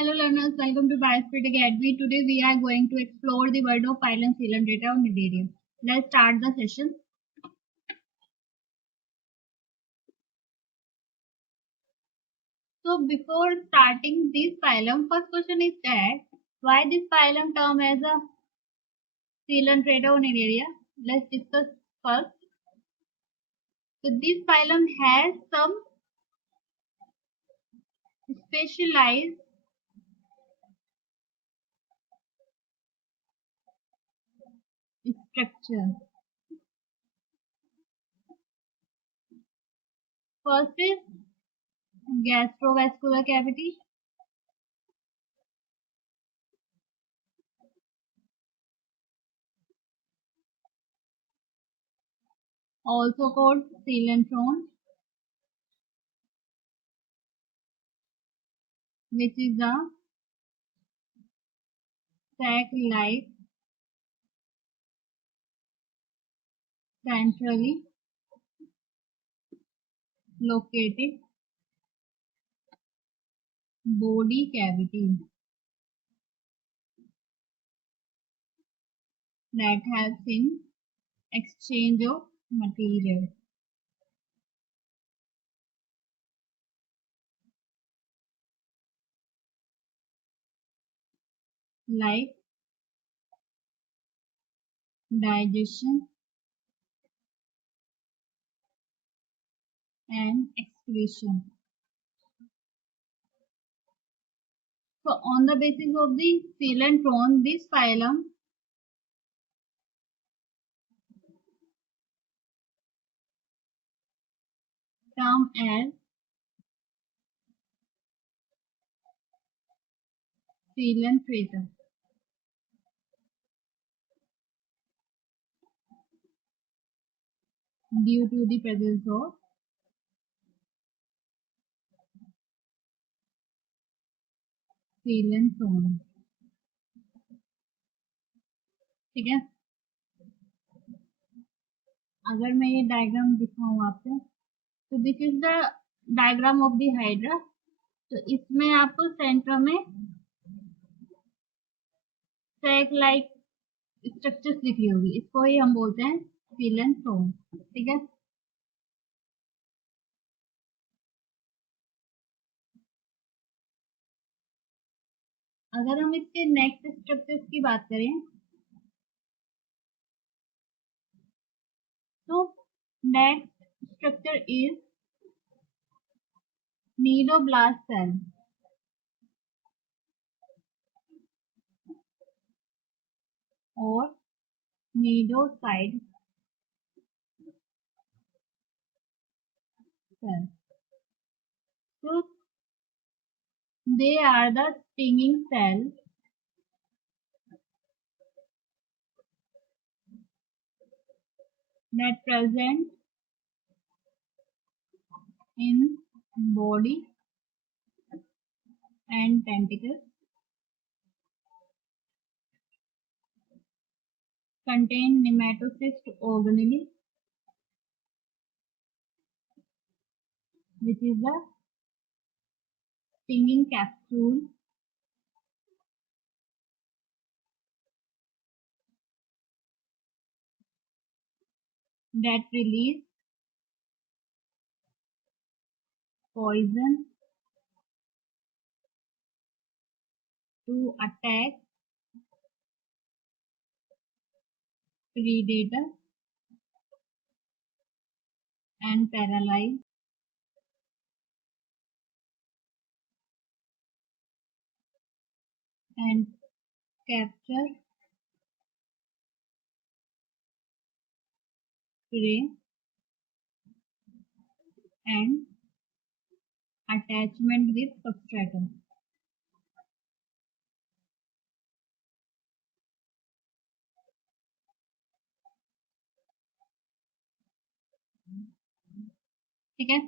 Hello learners, welcome to Biospheric Academy. Today we are going to explore the world of phylum, coelom, data of Cnidaria. Let's start the session. So before starting this phylum, first question is that why this phylum term as a coelom, data of Cnidaria? Let's discuss first. So this phylum has some specialized structure. First is gastrovascular cavity. Also called coelentron, which is a sac-like centrally located body cavity that helps in exchange of material. Like digestion and excretion. So on the basis of the coelentron, this phylum term as coelentratum. Due to the presence of coelentron. ठीक है, अगर मैं ये diagram दिखाऊं आपको, तो this is the diagram of the hydra. तो इसमें आपको सेंटर में सैक लाइक स्ट्रक्चर्स दिख रही होगी, इसको ही हम बोलते हैं coelentron. ठीक है, अगर हम इसके नेक्स्ट स्ट्रक्चर्स की बात करें तो next structure is cnidoblast cell. और cnidocyte cell. So they are the stinging cell that present in body and tentacles, contain nematocyst organelle, which is the stinging capsule, that release poison to attack predator and paralyze and capture prey and attachment with substratum. ठीक है,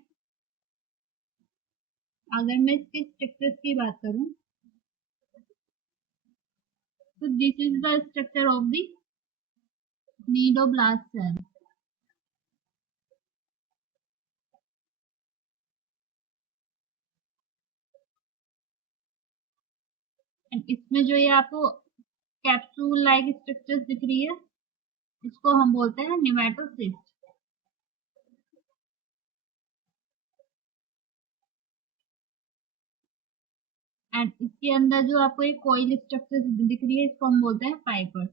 अगर मैं इसके structures की बात करूं तो this is the structure of the cnidoblast cell. And इसमें जो ये आपको कैप्सूल लाइक स्ट्रक्चर्स दिख रही है, इसको हम बोलते हैं निमेटोसिस्ट। एंड इसके अंदर जो आपको एक कोइल स्ट्रक्चर दिख रही है, इसको हम बोलते हैं फाइबर।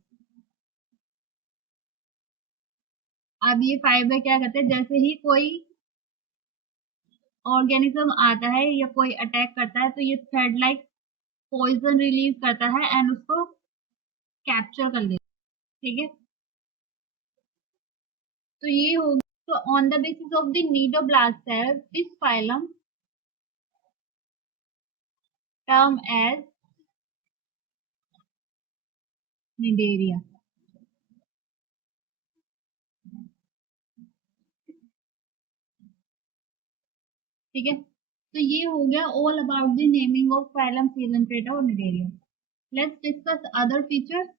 अब ये फाइबर क्या करते हैं, जैसे ही कोई ऑर्गेनिज्म आता है या कोई अटैक करता है, तो ये थ्रेड लाइक पॉइजन रिलीज करता है एंड उसको कैप्चर कर लेता है। ठीक है, तो ये हो गया। तो on the basis of the cnidoblast cell, this phylum term as Cnidaria. ठीक है, तो ये हो गया all about the naming of phylum Coelenterata और Cnidaria. Let's discuss other features.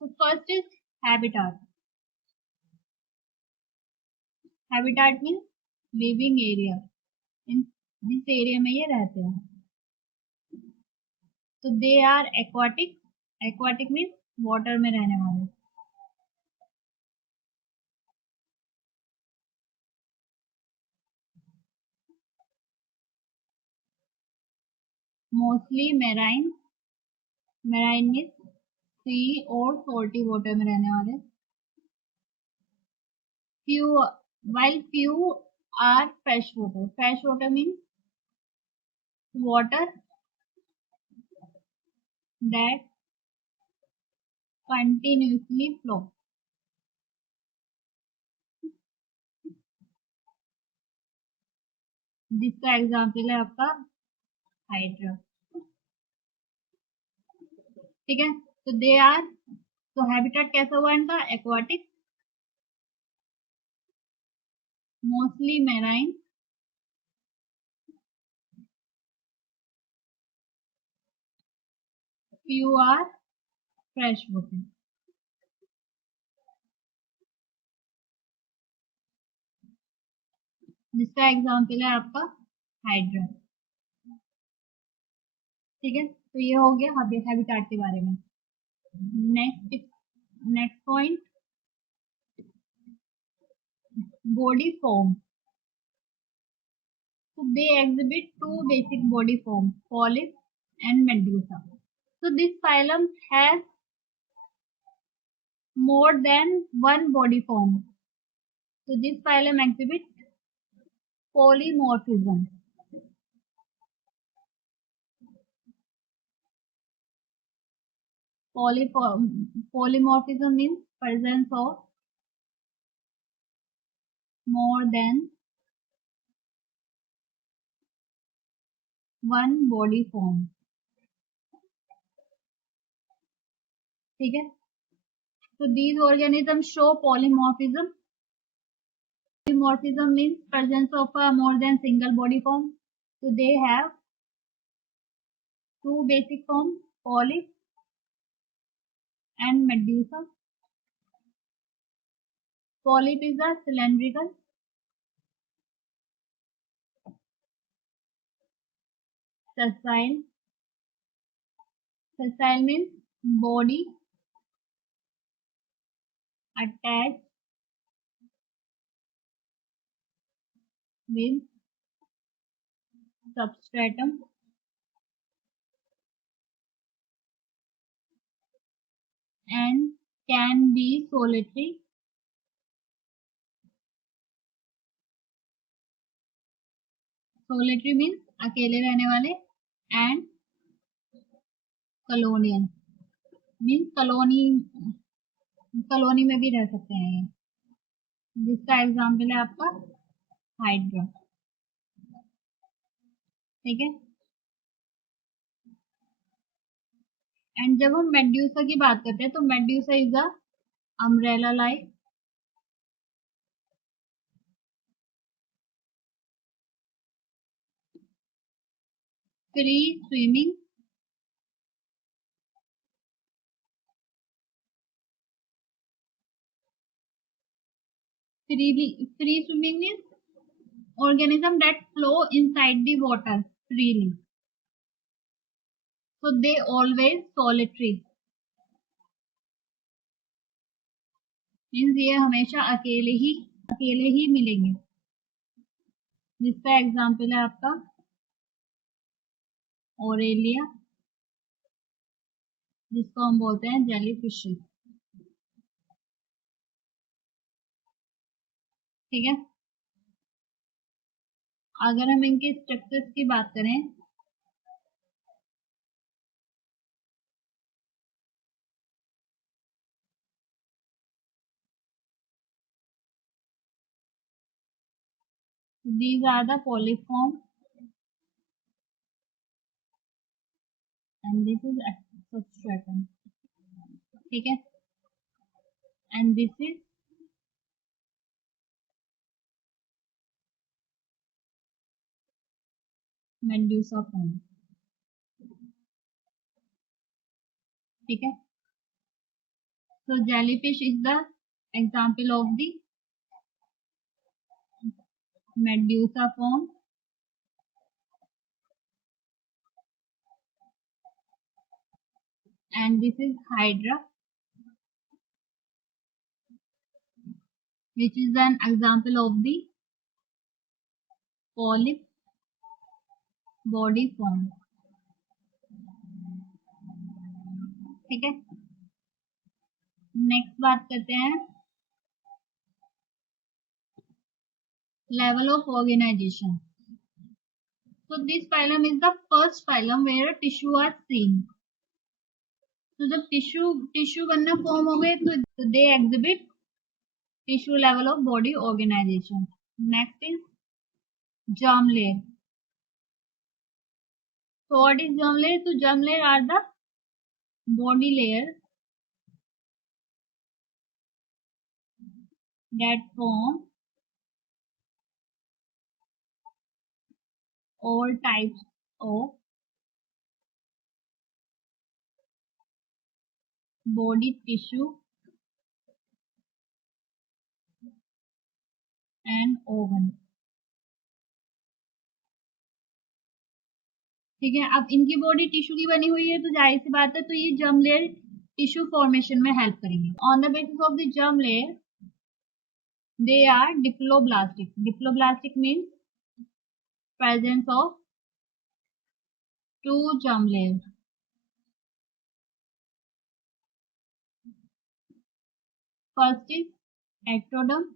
So first is habitat. Habitat means living area. इन जिस area में ये रहते हैं, तो they are aquatic. Aquatic means water में रहने वाले। Mostly marine. Marine means sea और सॉल्टी वाटर में रहने वाले। few while few are fresh water. Fresh water means water that continuously flow. जिसका एग्जाम्पल है आपका हाइड्रा। ठीक है, तो दे आर, तो हैबिटेट कैसा हुआ इनका, aquatic, mostly marine, few are fresh water। जिसका एग्जाम्पल है आपका हाइड्रा। ठीक है, तो ये हो गया हैबिटेट के बारे में। Next next point, body form. So they exhibit two basic body forms, polyp and medusa. So this phylum has more than one body form. So this phylum exhibits polymorphism. Polymorphism means presence of more than one body form। ठीक है, so these organisms show polymorphism। Polymorphism means presence of a more than single body form। So they have two basic forms, polyp and medusa। Polyp is a cylindrical, sessile। Sessile means body attached with substratum and can be solitary। Solitary means अकेले रहने वाले, and colonial means colony में भी रह सकते हैं ये। जिसका एग्जाम्पल है आपका हाइड्रा। ठीक है, एंड जब हम मेड्यूसा की बात करते हैं, तो medusa is a umbrella like free swimming free swimming means organism that flow inside the water freely। So they always solitary, means ये हमेशा अकेले ही मिलेंगे, जिसका एग्जाम्पल है आपका ओरेलिया, जिसको हम बोलते हैं जेली फिशेस। ठीक है, अगर हम इनके स्ट्रक्चर्स की बात करें, these are the polyform and this is substratum। ठीक है, and this is medusa form। ठीक है, so jellyfish is the example of the medusa form, and this is hydra, which is an example of the polyp body form। ठीक है, next बात करते हैं level of organization। So this phylum is the first phylum where a tissue are seen। तो जब tissue बनना form हो गए तो they exhibit tissue level of body organisation. Next is germ layer। So what is germ layer? So germ layer are the body layer that form all types of body tissue and organ। ठीक है, अब इनकी body tissue की बनी हुई है तो जाहिर सी बात है, तो ये जर्म लेयर टिश्यू फॉर्मेशन में हेल्प करेंगे। On the basis of the germ layer they are diploblastic. Diploblastic means presence of two germ layer. First is ectoderm,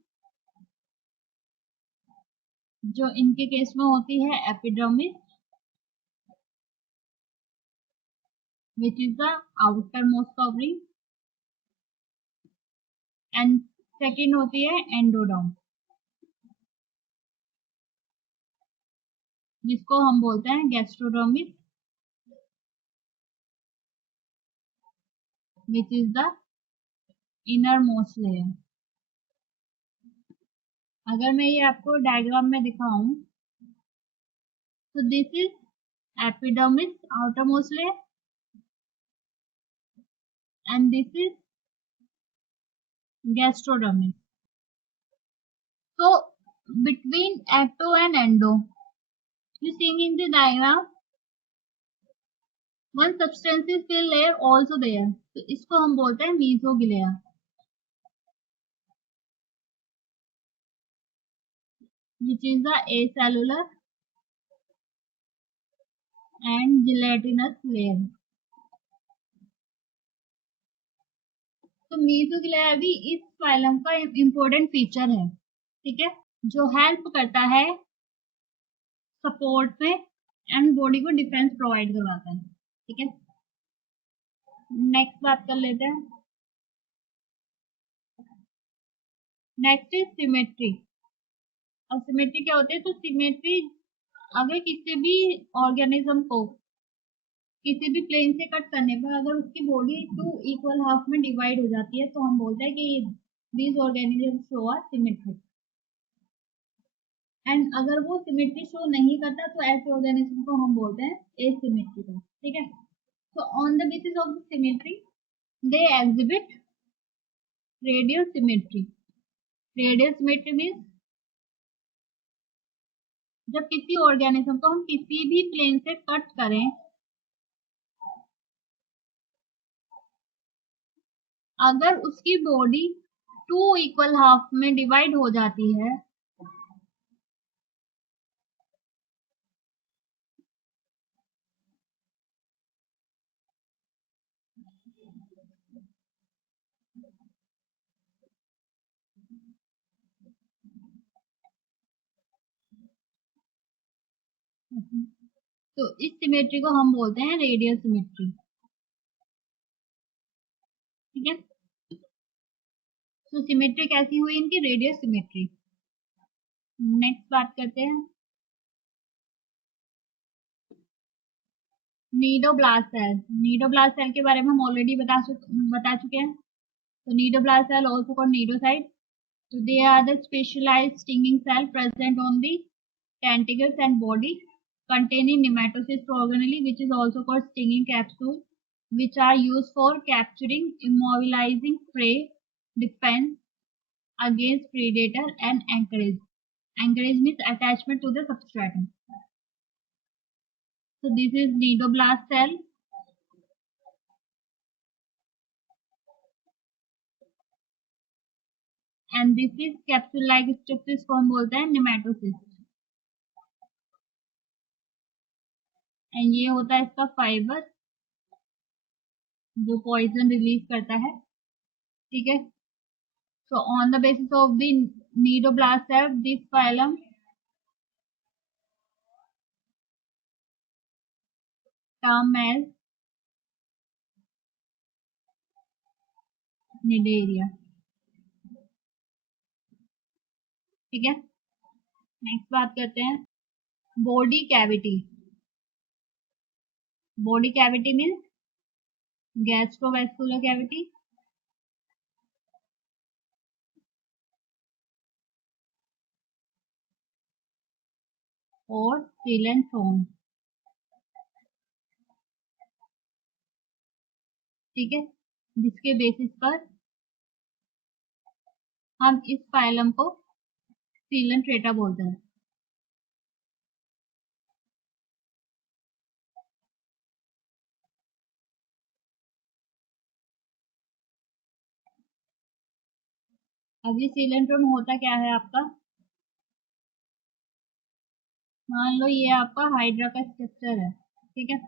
जो इनके केस में होती है epidermis, which is the outermost covering, and second होती है endoderm, जिसको हम बोलते हैं gastrodermis, which is the innermost layer। अगर मैं ये आपको डायग्राम में दिखाऊं तो this is epidermis outermost layer and this is gastrodermis। So between ecto and endo, you seeing in the diagram one substances fill layer also there, तो इसको हम बोलते हैं मीसोग्लिया। which is the acellular and gelatinous layer। तो मीसोग्लिया भी इस phylum का important feature है। ठीक है, जो हेल्प करता है सपोर्ट में एंड बॉडी को डिफेंस प्रोवाइड करवाता है। ठीक है, नेक्स्ट बात कर लेते हैं। Next is symmetry. अब सिमेट्री क्या होती है? तो सिमेट्री अगर किसी भी ऑर्गेनिज्म को किसी भी प्लेन से कट करने पर अगर उसकी बॉडी टू इक्वल हाफ में डिवाइड हो जाती है तो हम बोलते हैं कि this organism show are symmetric. And अगर वो सिमेट्री शो नहीं करता तो ऐसे ऑर्गेनिज्म को हम बोलते हैं एसिमेट्रिकल। ठीक है, so on the basis of the symmetry they exhibit radial symmetry। radial symmetry means जब किसी ऑर्गेनिज्म को हम किसी भी प्लेन से कट करें अगर उसकी बॉडी 2 इक्वल हाफ में डिवाइड हो जाती है तो इस सिमेट्री को हम बोलते हैं रेडियल सिमेट्री। ठीक है, तो सिमेट्री कैसी हुई इनकी? Radial symmetry. नेक्स्ट बात करते हैं नीडोब्लास्ट सेल। नीडोब्लास्ट सेल के बारे में हम ऑलरेडी बता चुके हैं। तो nidoblast cell also called nidocyte. So they are the specialized stinging cell present on the tentacles and body containing nematocystis organelle, which is also called stinging capsule, which are used for capturing, immobilizing prey, defense against predator, and anchorage. Anchorage means attachment to the substratum. So this is nidoblast cell. And this is capsule like structure, इसको हम बोलते हैं nematocyst. And ये होता है इसका fibre जो poison release करता है। ठीक है, so on the basis of the nidoblast cell, this phylum term as nidaria। ठीक है, नेक्स्ट बात करते हैं body cavity. Body cavity means gastrovascular cavity, और सीलन फोम। ठीक है, जिसके बेसिस पर हम इस फाइलम को सीलन ट्रेटा बोलते हैं। अब ये सीलेंट्रोन होता क्या है आपका? मान लो ये आपका हाइड्रा का स्ट्रक्चर है। ठीक है,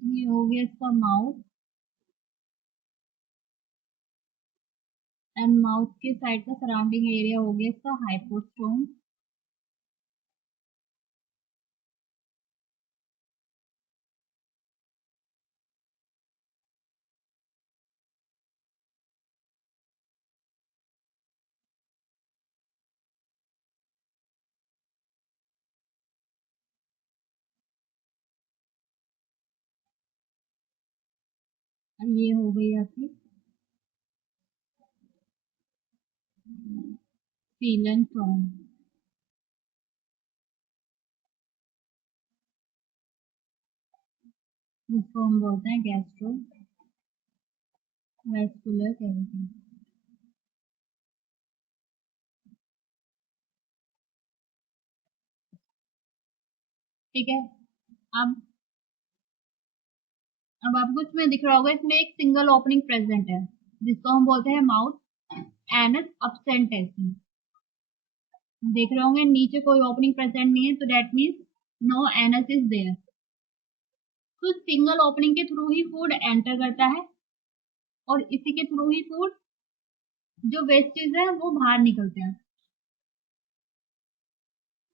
ये हो गया इसका माउथ, एंड माउथ के साइड का सराउंडिंग एरिया हो गया इसका हाइपोस्टोम। ये हो गई आपकी सीलन फ्रॉम। जिसको हम बोलते हैं गैस्ट्रो वेस्कुलर कैविटी। ठीक है, अब आपको इसमें दिख रहा होगा, इसमें एक सिंगल ओपनिंग प्रेजेंट है जिसको हम बोलते हैं माउथ एनस अब्सेंट है। इसमें देख रहे होंगे नीचे कोई ओपनिंग प्रेजेंट नहीं है, तो that means no anus is there. तो सिंगल ओपनिंग के थ्रू ही फूड एंटर करता है और इसी के थ्रू ही फूड जो वेस्टेज है वो बाहर निकलते हैं।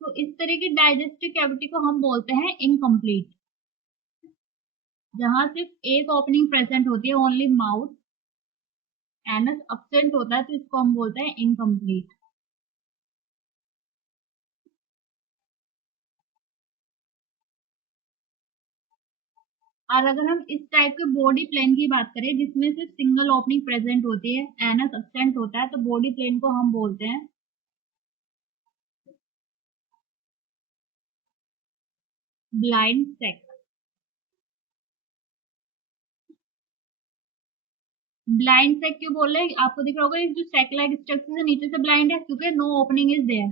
तो इस तरह की डाइजेस्टिव कैविटी को हम बोलते हैं इनकम्प्लीट, जहां सिर्फ एक ओपनिंग प्रेजेंट होती है, ओनली माउथ, एनस अब्सेंट होता है, तो इसको हम बोलते हैं इनकम्प्लीट। और अगर हम इस टाइप के बॉडी प्लेन की बात करें जिसमें सिर्फ सिंगल ओपनिंग प्रेजेंट होती है, एनस अब्सेंट होता है, तो बॉडी प्लेन को हम बोलते हैं ब्लाइंड सेक। ब्लाइंड सेक क्यों बोल रहे हैं? आपको दिख रहा होगा ये जो सेक लाइक स्ट्रक्चर है नीचे से ब्लाइंड है क्योंकि नो ओपनिंग इज देयर,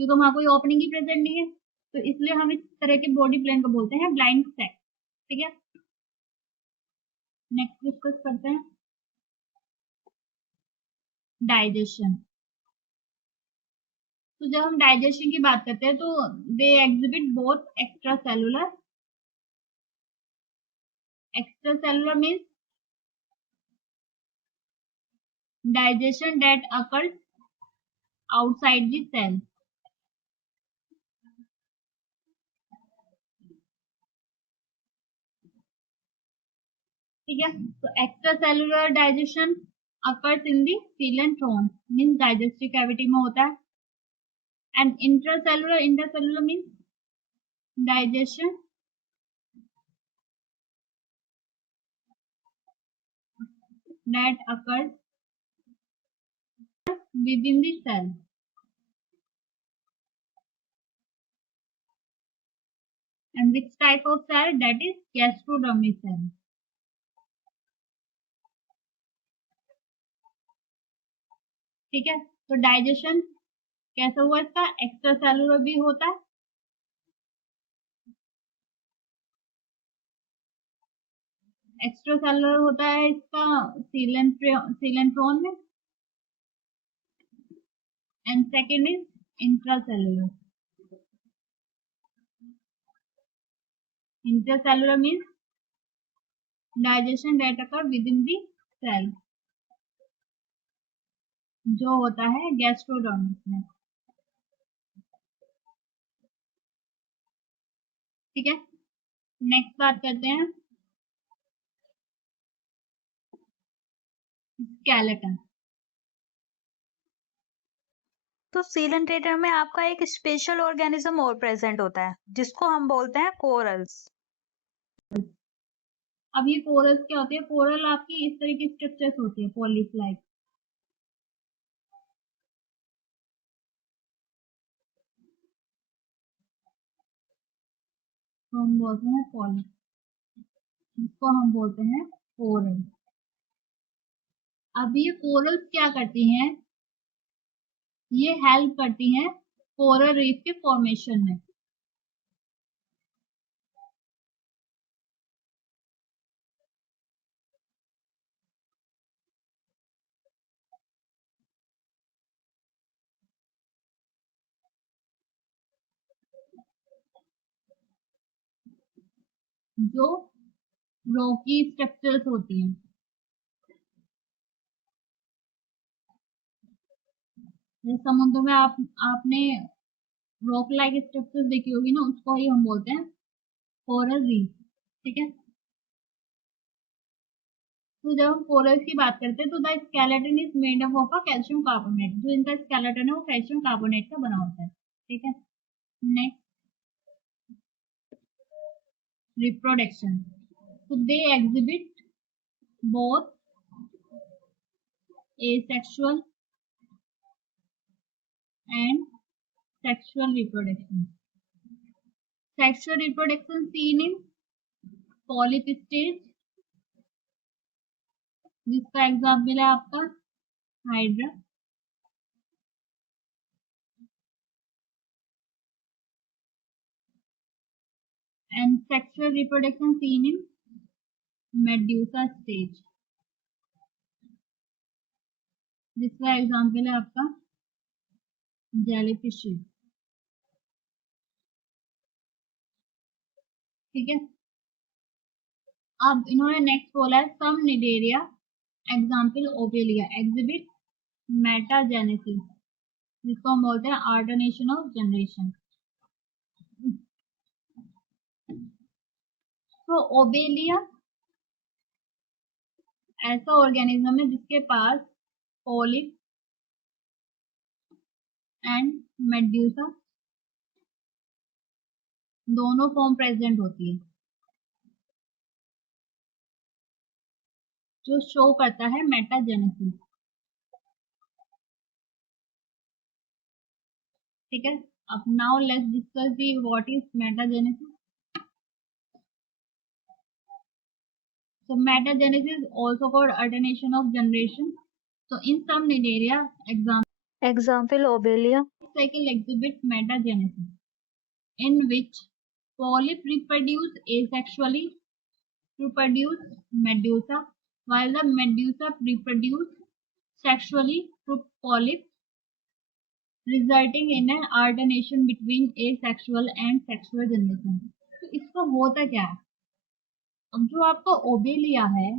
क्योंकि वहां कोई ओपनिंग ही प्रेजेंट नहीं है, तो इसलिए हम इस तरह के बॉडी प्लान को बोलते हैं ब्लाइंड सैक। ठीक है, नेक्स्ट डिस्कस करते हैं डाइजेशन। तो जब हम डाइजेशन की बात करते हैं तो they exhibit both extracellular means digestion that occurs outside the cell। ठीक है, तो extracellular digestion occurs in the coelenterone means digestive cavity में होता है, and intracellular means digestion that occurs within the cell। And which type of cell? That is gastrodermal cell। ठीक है, तो digestion कैसा हुआ इसका, एक्स्ट्रासेलुलर भी होता है, एक्स्ट्रासेलुलर होता है इसका सीलेंट्रोन में, and second is intracellular. Intracellular means digestion that occur within the cell, जो होता है गैस्ट्रोडर्मिस में। ठीक है, नेक्स्ट बात करते हैं स्केलेटन। तो सीलेंट्रेटर में आपका एक स्पेशल ऑर्गेनिज्म और प्रेजेंट होता है जिसको हम बोलते हैं कोरल्स। अब ये कोरल्स क्या होते हैं, कोरल आपकी इस तरह की स्ट्रक्चर्स होती है पॉलिप लाइक। हम बोलते हैं पॉलिप, जिसको हम बोलते हैं कोरल। अब ये कोरल्स क्या करती हैं, ये हेल्प करती हैं कोरल रीफ के फॉर्मेशन में। जो रॉकी स्ट्रक्चर्स होती हैं, समुद्र में आपने रॉक लाइक स्ट्रक्चर्स देखी होगी ना, उसको ही हम बोलते हैं कोरल रीफ। ठीक है, तो जब हम कोरल्स की बात करते हैं तो the skeleton is made up of a calcium carbonate, जो इनका स्केलेटन है वो कैल्शियम कार्बोनेट का बना होता है। ठीक है, नेक्स्ट रिप्रोडक्शन। तो they exhibit both asexual and sexual reproduction। Sexual reproduction seen in polyp stage, जिसका एग्जाम्पल है आपका hydra. And sexual reproduction seen in medusa stage, जिसका एग्जाम्पल है आपका जेलीफिश। ठीक है, अब इन्होंने नेक्स्ट बोला है सम निडेरिया एग्जाम्पल ओवेलिया एग्जिबिट मेटाजेनेसिस, जिसको हम बोलते हैं ऑल्टरनेशन ऑफ जनरेशन। तो ओवेलिया ऐसा ऑर्गेनिज्म है जिसके पास पॉलिप एंड मेड्यूसा दोनों फॉर्म प्रेजेंट होती है, जो शो करता है मेटाजेनेसिस। ठीक है, अब now let's discuss the what is metagenesis. So metagenesis is also called alternation of generation। So in some Cnidaria, example example Obelia, cycle exhibits metagenesis, in which polyp reproduce asexually to produce medusa, while the medusa reproduce sexually to polyp, resulting in an alternation between asexual and sexual generation. तो इसको होता क्या है? अब जो आपका Obelia है,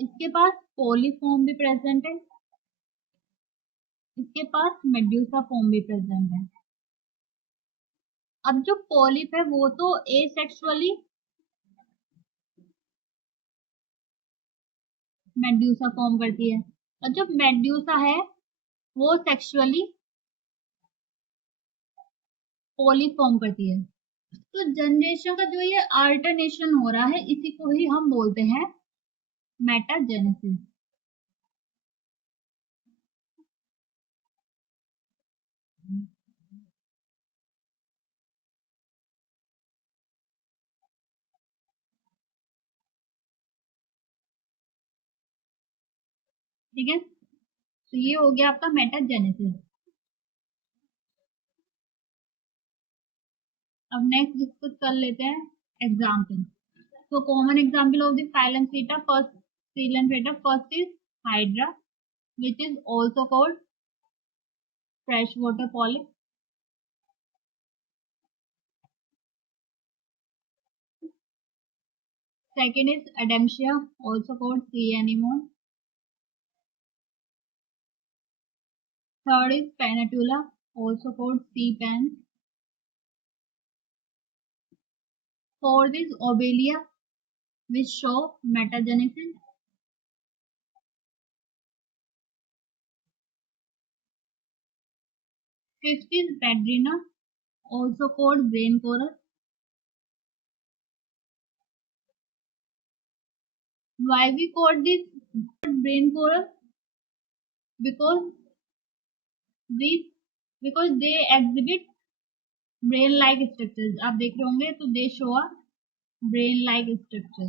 इसके पास पोलीफॉर्म भी प्रेजेंट है, इसके पास मेड्यूसा फॉर्म भी प्रेजेंट है। अब जो पॉलिप है वो तो एसेक्सुअली मेड्यूसा फॉर्म करती है, और जो मेड्यूसा है वो सेक्सुअली पॉलिप फॉर्म करती है। तो जनरेशन का जो ये अल्टरनेशन हो रहा है, इसी को ही हम बोलते हैं मेटाजेनेसिस। ठीक है, तो ये हो गया आपका मेटाजेनेसिस। अब नेक्स्ट डिस्कस कर लेते हैं example. So common example of the phylum Theta, first Coelenterata, first is Hydra, which is also called freshwater polyp. Second is Adamsia, also called sea anemone. Third is Panatula, also called sea pan. Fourth is Obelia, which show metagenesis. Fifth is Padrina, also called brain coral. Why we call this brain coral? Because they exhibit brain like structures. आप देख रहे होंगे तो they show a brain like structure,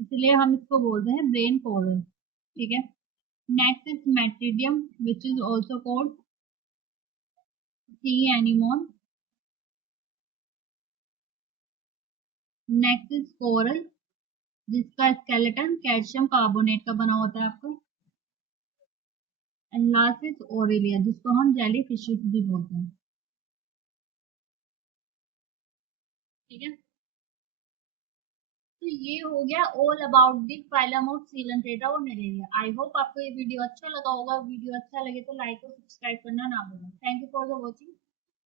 इसलिए हम इसको बोलते हैं ब्रेन कोरल। ठीक है, next is Metridium, which is also called sea anemone. Next is coral, जिसका स्केलेटन कैल्शियम कार्बोनेट का बना होता है आपको। एंड लास्ट इज ओरेलिया, जिसको हम जेली फिशेस भी बोलते हैं। ठीक है, तो ये हो गया all about the phylum of Coelenterata और नेरेलिया। आई होप आपको ये वीडियो अच्छा लगा होगा। वीडियो अच्छा लगे तो लाइक और सब्सक्राइब करना ना भूलें। Thank you for the watching.